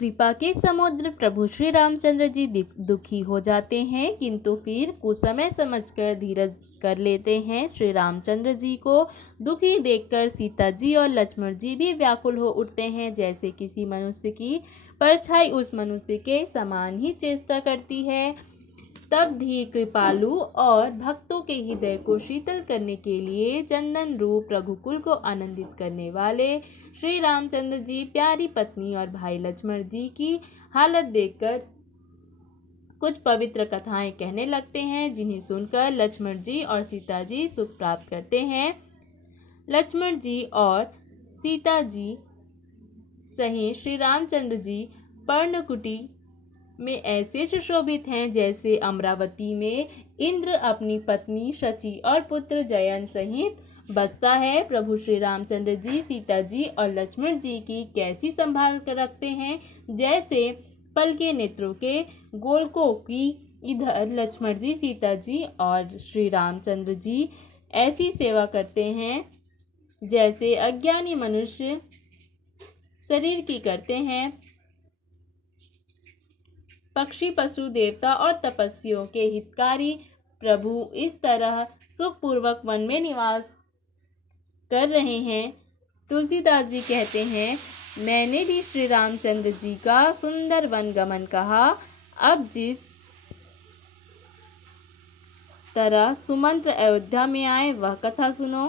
कृपा के समुद्र प्रभु श्री रामचंद्र जी दुखी हो जाते हैं, किंतु फिर कुछ समय समझकर धीरज कर लेते हैं। श्री रामचंद्र जी को दुखी देखकर सीता जी और लक्ष्मण जी भी व्याकुल हो उठते हैं। जैसे किसी मनुष्य की परछाई उस मनुष्य के समान ही चेष्टा करती है। तब धीर कृपालु और भक्तों के हृदय को शीतल करने के लिए चंदन रूप रघुकुल को आनंदित करने वाले श्री रामचंद्र जी प्यारी पत्नी और भाई लक्ष्मण जी की हालत देखकर कुछ पवित्र कथाएं कहने लगते हैं, जिन्हें सुनकर लक्ष्मण जी और सीता जी सुख प्राप्त करते हैं। लक्ष्मण जी और सीता जी सहित श्री रामचंद्र जी पर्णकुटी में ऐसे सुशोभित हैं जैसे अमरावती में इंद्र अपनी पत्नी शची और पुत्र जयंत सहित बसता है। प्रभु श्री रामचंद्र जी सीता जी और लक्ष्मण जी की कैसी संभाल कर रखते हैं, जैसे पल के नेत्रों के गोलकों की। इधर लक्ष्मण जी सीता जी और श्री रामचंद्र जी ऐसी सेवा करते हैं जैसे अज्ञानी मनुष्य शरीर की करते हैं। पक्षी पशु देवता और तपस्वियों के हितकारी प्रभु इस तरह सुखपूर्वक वन में निवास कर रहे हैं। तुलसीदास जी कहते हैं, मैंने भी श्री रामचंद्र जी का सुंदर वन गमन कहा। अब जिस तरह सुमंत्र अयोध्या में आए वह कथा सुनो।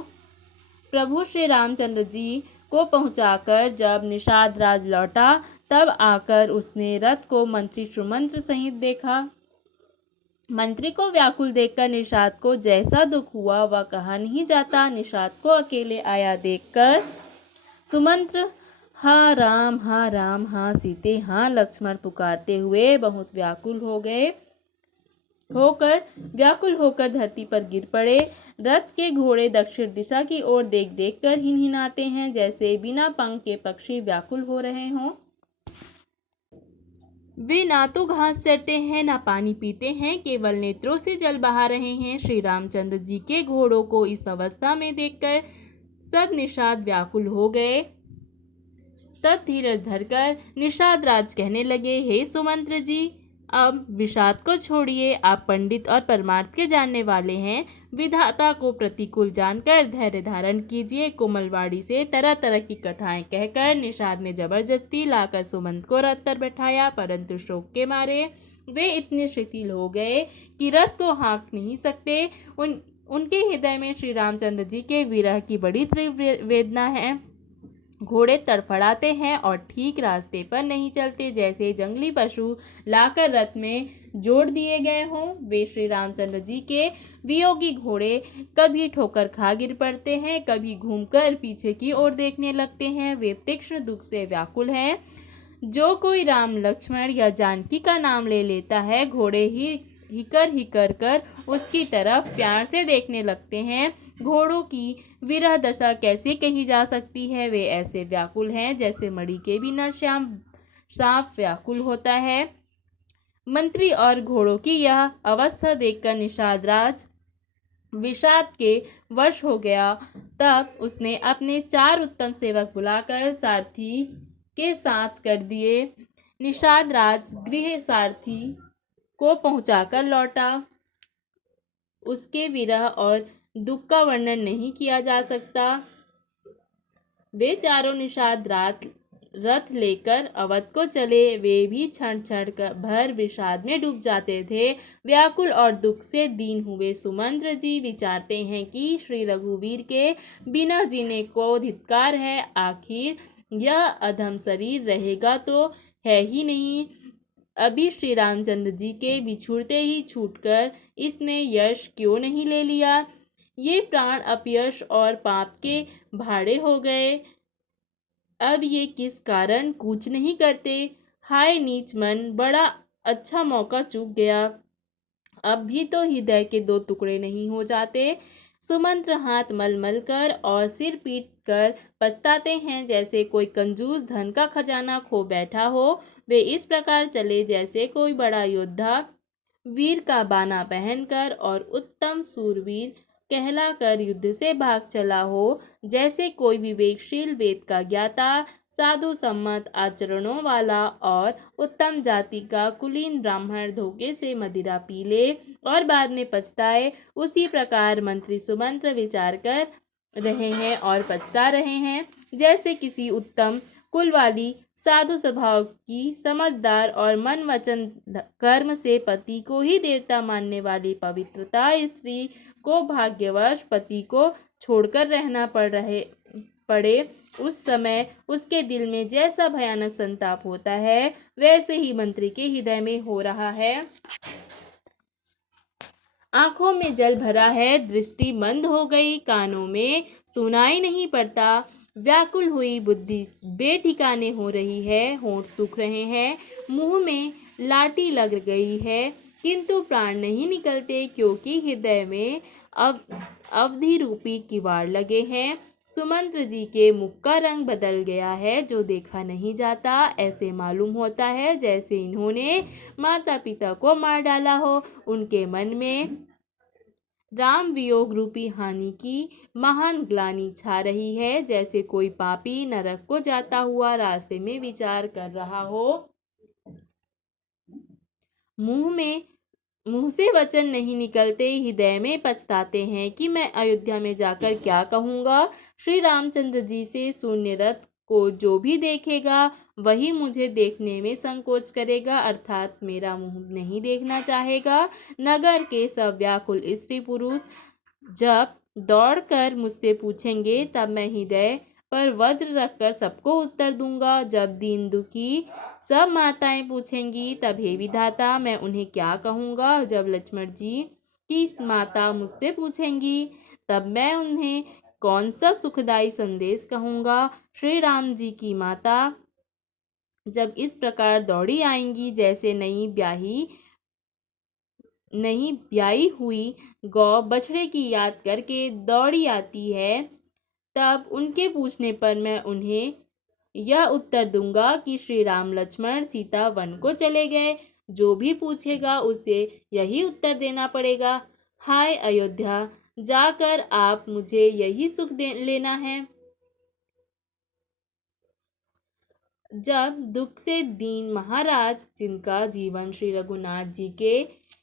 प्रभु श्री रामचंद्र जी को पहुंचाकर जब निषाद राज लौटा, तब आकर उसने रथ को मंत्री सुमंत्र सहित देखा। मंत्री को व्याकुल देखकर निषाद को जैसा दुख हुआ वह कहा नहीं जाता। निषाद को अकेले आया देखकर सुमंत्र हाँ राम हाँ सीते हाँ लक्ष्मण पुकारते हुए बहुत व्याकुल होकर धरती पर गिर पड़े। रथ के घोड़े दक्षिण दिशा की ओर देख देख कर हिनहिनाते हैं, जैसे बिना पंख के पक्षी व्याकुल हो रहे हों। वे ना तो घास चरते हैं ना पानी पीते हैं, केवल नेत्रों से जल बहा रहे हैं। श्री रामचंद्र जी के घोड़ों को इस अवस्था में देखकर सब निषाद व्याकुल हो गए। तब धीरज धरकर निषाद राज कहने लगे, हे सुमंत्र जी, अब विषाद को छोड़िए। आप पंडित और परमार्थ के जानने वाले हैं। विधाता को प्रतिकूल जानकर धैर्य धारण कीजिए। कोमलवाड़ी से तरह तरह की कथाएं कहकर निषाद ने जबरदस्ती लाकर सुमंत को रथ पर बैठाया, परंतु शोक के मारे वे इतने शिथिल हो गए कि रथ को हाँक नहीं सकते। उनके हृदय में श्री रामचंद्र जी के विरह की बड़ी तीव्र वेदना है। घोड़े तड़फड़ाते हैं और ठीक रास्ते पर नहीं चलते, जैसे जंगली पशु लाकर रथ में जोड़ दिए गए हों। वे श्री रामचंद्र जी के वियोगी घोड़े कभी ठोकर खा गिर पड़ते हैं, कभी घूमकर पीछे की ओर देखने लगते हैं। वे तीक्ष्ण दुख से व्याकुल हैं। जो कोई राम लक्ष्मण या जानकी का नाम ले लेता है, घोड़े ही हिकर कर उसकी तरफ प्यार से देखने लगते हैं। घोड़ों की विरह दशा कैसे कही जा सकती है। वे ऐसे व्याकुल हैं जैसे मणि के बिना श्याम सांप व्याकुल होता है। मंत्री और घोड़ों की यह अवस्था देखकर निषाद राज विषाद के वश हो गया। तब उसने अपने 4 उत्तम सेवक बुलाकर सारथी के साथ कर दिए। निषाद राज गृह सारथी को पहुंचाकर लौटा। उसके विरह और दुख का वर्णन नहीं किया जा सकता। वे चारों निषाद रथ लेकर अवध को चले। वे भी क्षण भर विषाद में डूब जाते थे। व्याकुल और दुख से दीन हुए सुमंत्र जी विचारते हैं कि श्री रघुवीर के बिना जीने को धिक्कार है। आखिर यह अधम शरीर रहेगा तो है ही नहीं। अभी श्री रामचंद्र जी के बिछुड़ते ही छूटकर इसने यश क्यों नहीं ले लिया। ये प्राण अपयश और पाप के भाड़े हो गए। अब ये किस कारण कूच नहीं करते। हाय नीच मन, बड़ा अच्छा मौका चूक गया। अब भी तो हृदय के 2 टुकड़े नहीं हो जाते। सुमंत्र हाथ मल कर और सिर पीट कर पछताते हैं, जैसे कोई कंजूस धन का खजाना खो बैठा हो। वे इस प्रकार चले जैसे कोई बड़ा योद्धा वीर का बाना पहनकर और उत्तम सूरवीर कहलाकर युद्ध से भाग चला हो। जैसे कोई विवेकशील वेद का ज्ञाता साधु सम्मत आचरणों वाला और उत्तम जाति का कुलीन ब्राह्मण धोखे से मदिरा पी ले और बाद में पछताए, उसी प्रकार मंत्री सुमंत्र विचार कर रहे हैं और पछता रहे हैं। जैसे किसी उत्तम कुल वाली साधु स्वभाव की समझदार और मन वचन कर्म से पति को ही देवता मानने वाली पवित्रता स्त्री को भाग्यवश पति को छोड़कर रहना पड़े, उस समय उसके दिल में जैसा भयानक संताप होता है वैसे ही मंत्री के हृदय में हो रहा है। आंखों में जल भरा है, दृष्टि मंद हो गई, कानों में सुनाई नहीं पड़ता, व्याकुल हुई बुद्धि बेठिकाने हो रही है, होंठ सूख रहे हैं, मुंह में लाठी लग गई है, किंतु प्राण नहीं निकलते क्योंकि हृदय में अवधि रूपी किवाड़ लगे हैं। सुमंत्र जी के मुख का रंग बदल गया है जो देखा नहीं जाता। ऐसे मालूम होता है जैसे इन्होंने माता पिता को मार डाला हो। उनके मन में राम वियोग रूपी हानि की महान ग्लानि छा रही है, जैसे कोई पापी नरक को जाता हुआ रास्ते में विचार कर रहा हो। मुंह से वचन नहीं निकलते, हृदय में पछताते हैं कि मैं अयोध्या में जाकर क्या कहूँगा। श्री रामचंद्र जी से शून्य रथ को जो भी देखेगा वही मुझे देखने में संकोच करेगा, अर्थात मेरा मुंह नहीं देखना चाहेगा। नगर के सब व्याकुल स्त्री पुरुष जब दौड़कर मुझसे पूछेंगे तब मैं हृदय पर वज्र रखकर सबको उत्तर दूंगा। जब दीन दुखी सब माताएं पूछेंगी तब हे विधाता मैं उन्हें क्या कहूँगा। जब लक्ष्मण जी की माता मुझसे पूछेंगी तब मैं उन्हें कौन सा सुखदायी संदेश कहूँगा। श्री राम जी की माता जब इस प्रकार दौड़ी आएंगी जैसे नई ब्याई हुई गौ बछड़े की याद करके दौड़ी आती है, तब उनके पूछने पर मैं उन्हें यह उत्तर दूंगा कि श्री राम लक्ष्मण सीता वन को चले गए। जो भी पूछेगा उसे यही उत्तर देना पड़ेगा। हाय अयोध्या, जाकर आप मुझे यही सुख लेना है। जब दुख से दीन महाराज जिनका जीवन श्री रघुनाथ जी के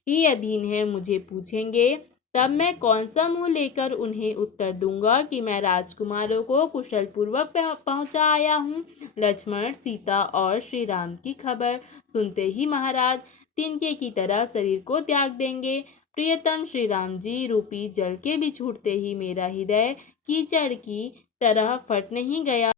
ही अधीन है मुझे पूछेंगे तब मैं कौन सा मुंह लेकर उन्हें उत्तर दूंगा कि मैं राजकुमारों को कुशल पूर्वक पहुंचा आया हूं। लक्ष्मण सीता और श्री राम की खबर सुनते ही महाराज तिनके की तरह शरीर को त्याग देंगे। प्रियतम श्री राम जी रूपी जल के भी छूटते ही मेरा हृदय कीचड़ की तरह फट नहीं गया।